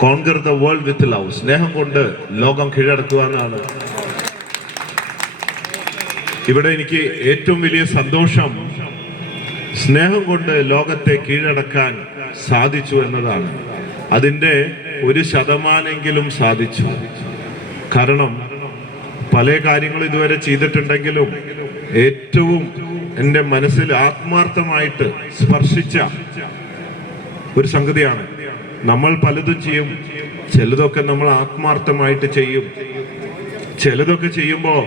Conquer the world with love സ്നേഹം കൊണ്ട് ലോകം കീഴടക്കുക എന്നാണ്. ഇവിടെ എനിക്ക് ഏറ്റവും വലിയ സന്തോഷം സ്നേഹം കൊണ്ട് ലോകത്തെ കീഴടക്കാൻ സാധിച്ചു എന്നതാണ്. അതിന്റെ ഒരു ശതമാനെങ്കിലും സാധിച്ചു. കാരണം പല കാര്യങ്ങൾ ഇതുവരെ ചെയ്തിട്ടുണ്ടെങ്കിലും ഏറ്റവും എന്റെ മനസ്സിൽ ആത്മാർത്ഥമായിട്ട് സ്പർശിച്ച ഒരു സംഗതിയാണ് നമ്മൾ പലതും ചെയ്യും ചിലതൊക്കെ നമ്മൾ ആത്മാർത്ഥമായിട്ട് ചെയ്യും. ചിലതൊക്കെ ചെയ്യുമ്പോൾ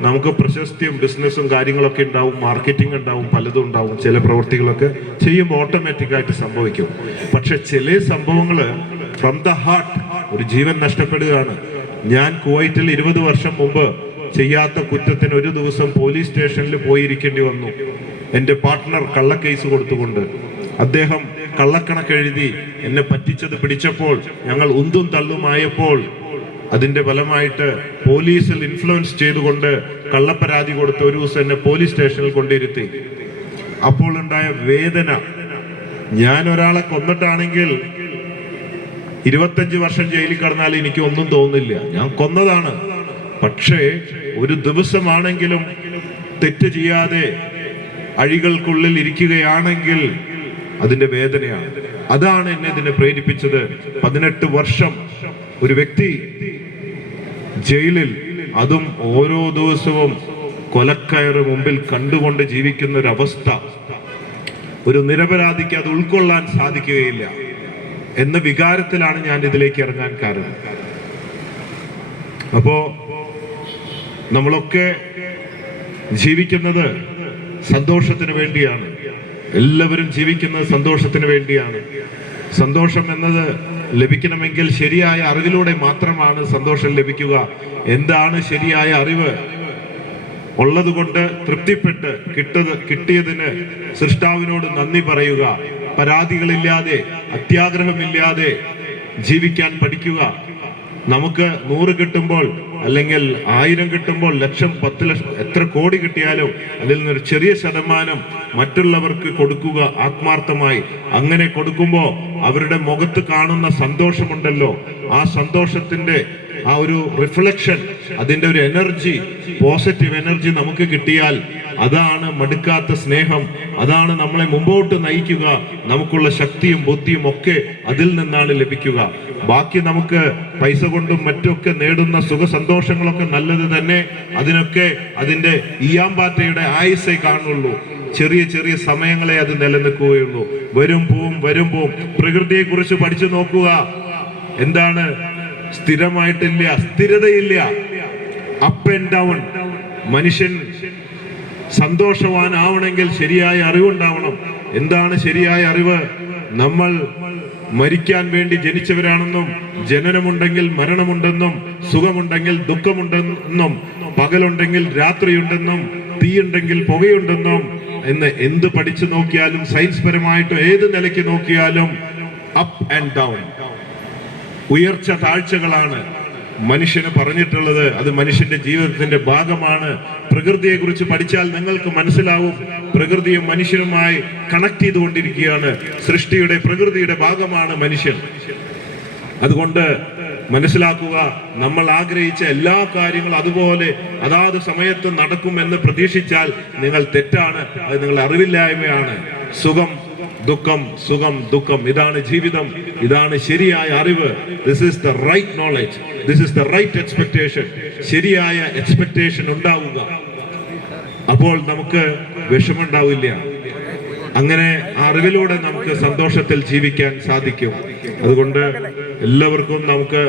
നമുക്ക് പ്രശസ്തിയും ബിസിനസ്സും കാര്യങ്ങളൊക്കെ ഉണ്ടാവും മാർക്കറ്റിംഗ് ഉണ്ടാവും പലതും ഉണ്ടാവും ചില പ്രവൃത്തികളൊക്കെ ചെയ്യുമ്പോൾ ഓട്ടോമാറ്റിക് ആയിട്ട് സംഭവിക്കും. പക്ഷെ ചില സംഭവങ്ങൾ ഫ്രം ദ ഹാർട്ട് ഒരു ജീവൻ നഷ്ടപ്പെടുകയാണ്. ഞാൻ കുവൈറ്റിൽ ഇരുപത് വർഷം മുമ്പ് ചെയ്യാത്ത കുറ്റത്തിന് ഒരു ദിവസം പോലീസ് സ്റ്റേഷനിൽ പോയിരിക്കേണ്ടി വന്നു. എന്റെ പാർട്ട്ണർ കള്ളക്കേസ് കൊടുത്തുകൊണ്ട്. അദ്ദേഹം കള്ളക്കണക്ക് എഴുതി എന്നെ പറ്റിച്ചത് പിടിച്ചപ്പോൾ ഞങ്ങൾ ഉന്തും തള്ളുമായപ്പോൾ അതിന്റെ ഫലമായിട്ട് പോലീസിൽ ഇൻഫ്ലുവൻസ് ചെയ്തുകൊണ്ട് കള്ളപ്പരാതി കൊടുത്ത് ഒരു ദിവസം എന്നെ പോലീസ് സ്റ്റേഷനിൽ കൊണ്ടിരുത്തി. അപ്പോൾ ഉണ്ടായ വേദന. ഞാൻ ഒരാളെ കൊന്നിട്ടാണെങ്കിൽ ഇരുപത്തഞ്ച് വർഷം ജയിലിൽ കടന്നാൽ എനിക്ക് ഒന്നും തോന്നില്ല ഞാൻ കൊന്നതാണ്. പക്ഷേ ഒരു ദിവസമാണെങ്കിലും തെറ്റ് ചെയ്യാതെ അഴികൾക്കുള്ളിൽ ഇരിക്കുകയാണെങ്കിൽ അതിന്റെ വേദനയാണ്. അതാണ് എന്നെ ഇതിനെ പ്രേരിപ്പിച്ചത്. പതിനെട്ട് വർഷം ഒരു വ്യക്തി ജയിലിൽ അതും ഓരോ ദിവസവും കൊലക്കയറ് മുമ്പിൽ കണ്ടുകൊണ്ട് ജീവിക്കുന്ന ഒരു അവസ്ഥ ഒരു നിരപരാധിക്ക് അത് ഉൾക്കൊള്ളാൻ സാധിക്കുകയില്ല എന്ന വികാരത്തിലാണ് ഞാൻ ഇതിലേക്ക് ഇറങ്ങാൻ കാരണം. അപ്പോ നമ്മളൊക്കെ ജീവിക്കുന്നത് സന്തോഷത്തിന് വേണ്ടിയാണ്. എല്ലാവരും ജീവിക്കുന്നത് സന്തോഷത്തിന് വേണ്ടിയാണ്. സന്തോഷം എന്നത് ലഭിക്കണമെങ്കിൽ ശരിയായ അറിവിലൂടെ മാത്രമാണ് സന്തോഷം ലഭിക്കുക. എന്താണ് ശരിയായ അറിവ്? ഉള്ളതുകൊണ്ട് തൃപ്തിപ്പെട്ട് കിട്ടത് കിട്ടിയതിന് സൃഷ്ടാവിനോട് നന്ദി പറയുക. പരാതികളില്ലാതെ അത്യാഗ്രഹമില്ലാതെ ജീവിക്കാൻ പഠിക്കുക. നമുക്ക് നൂറ് കിട്ടുമ്പോൾ അല്ലെങ്കിൽ ആയിരം കിട്ടുമ്പോൾ ലക്ഷം പത്ത് ലക്ഷം എത്ര കോടി കിട്ടിയാലും അതിൽ നിന്നൊരു ചെറിയ ശതമാനം മറ്റുള്ളവർക്ക് കൊടുക്കുക ആത്മാർത്ഥമായി. അങ്ങനെ കൊടുക്കുമ്പോൾ അവരുടെ മുഖത്ത് കാണുന്ന സന്തോഷമുണ്ടല്ലോ. ആ സന്തോഷത്തിന്റെ ആ ഒരു റിഫ്ലക്ഷൻ അതിന്റെ ഒരു എനർജി പോസിറ്റീവ് എനർജി നമുക്ക് കിട്ടിയാൽ അതാണ് മടുക്കാത്ത സ്നേഹം. അതാണ് നമ്മളെ മുമ്പോട്ട് നയിക്കുക. നമുക്കുള്ള ശക്തിയും ബുദ്ധിയും ഒക്കെ അതിൽ നിന്നാണ് ലഭിക്കുക. ബാക്കി നമുക്ക് പൈസ കൊണ്ടും മറ്റൊക്കെ നേടുന്ന സുഖ സന്തോഷങ്ങളൊക്കെ നല്ലത് തന്നെ. അതിനൊക്കെ അതിന്റെ ഇയാമ്പാറ്റയുടെ ആയുസേ കാണുള്ളൂ. ചെറിയ ചെറിയ സമയങ്ങളെ അത് നിലനിൽക്കുകയുള്ളൂ. വരും പോവും വരും പോവും. പ്രകൃതിയെ കുറിച്ച് പഠിച്ചു നോക്കുക. എന്താണ്? സ്ഥിരമായിട്ടില്ല സ്ഥിരതയില്ല. അപ്പ് ആൻഡ് ഡൗൺ മനുഷ്യൻ സന്തോഷവാനാവണമെങ്കിൽ ശരിയായ അറിവുണ്ടാവണം. എന്താണ് ശരിയായ അറിവ്? നമ്മൾ മരിക്കാൻ വേണ്ടി ജനിച്ചവരാണെന്നും ജനനമുണ്ടെങ്കിൽ മരണമുണ്ടെന്നും സുഖമുണ്ടെങ്കിൽ ദുഃഖമുണ്ടെന്നും പകലുണ്ടെങ്കിൽ രാത്രിയുണ്ടെന്നും തീയുണ്ടെങ്കിൽ പുകയുണ്ടെന്നും എന്ന് എന്ത് പഠിച്ചു നോക്കിയാലും സയൻസ് പരമായിട്ടോ ഏത് നിലയ്ക്ക് നോക്കിയാലും അപ്പ് ആൻഡ് ഡൗൺ ഉയർച്ച താഴ്ചകളാണ് മനുഷ്യന് പറഞ്ഞിട്ടുള്ളത്. അത് മനുഷ്യന്റെ ജീവിതത്തിന്റെ ഭാഗമാണ്. പ്രകൃതിയെ കുറിച്ച് പഠിച്ചാൽ നിങ്ങൾക്ക് മനസ്സിലാവും. പ്രകൃതിയും മനുഷ്യനുമായി കണക്ട് ചെയ്തുകൊണ്ടിരിക്കുകയാണ്. സൃഷ്ടിയുടെ പ്രകൃതിയുടെ ഭാഗമാണ് മനുഷ്യൻ. അതുകൊണ്ട് മനസ്സിലാക്കുക നമ്മൾ ആഗ്രഹിച്ച എല്ലാ കാര്യങ്ങളും അതുപോലെ അതാത് സമയത്ത് നടക്കുമെന്ന് പ്രതീക്ഷിച്ചാൽ നിങ്ങൾ തെറ്റാണ് അത് നിങ്ങൾ അറിവില്ലായ്മയാണ്. സുഖം ദുഃഖം സുഖം ദുഃഖം ഇതാണ് ജീവിതം ഇതാണ് ശരിയായ അറിവ്. This is the right knowledge this is the right expectation ശരിയായ എക്സ്പെക്ടേഷൻ ഉണ്ടാവുക. അപ്പോൾ നമുക്ക് വിഷമമുണ്ടാവില്ല. അങ്ങനെ അറിവിലൂടെ നമുക്ക് സന്തോഷത്തിൽ ജീവിക്കാൻ സാധിക്കും. അതുകൊണ്ട് എല്ലാവർക്കും നമുക്ക്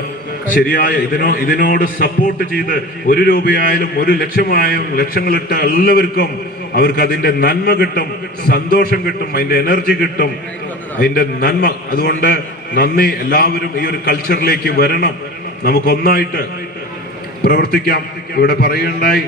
ശരിയായ ഇതിനോ ഇതിനോട് സപ്പോർട്ട് ചെയ്ത് ഒരു രൂപയായാലും ഒരു ലക്ഷമായാലും ലക്ഷങ്ങളിട്ട് എല്ലാവർക്കും അവർക്ക് അതിന്റെ നന്മ കിട്ടും സന്തോഷം കിട്ടും അതിന്റെ എനർജി കിട്ടും അതിന്റെ നന്മ. അതുകൊണ്ട് നന്ദി എല്ലാവരും ഈ ഒരു കൾച്ചറിലേക്ക് വരണം. നമുക്കൊന്നായിട്ട് പ്രവർത്തിക്കാം. ഇവിടെ പറയുണ്ടായി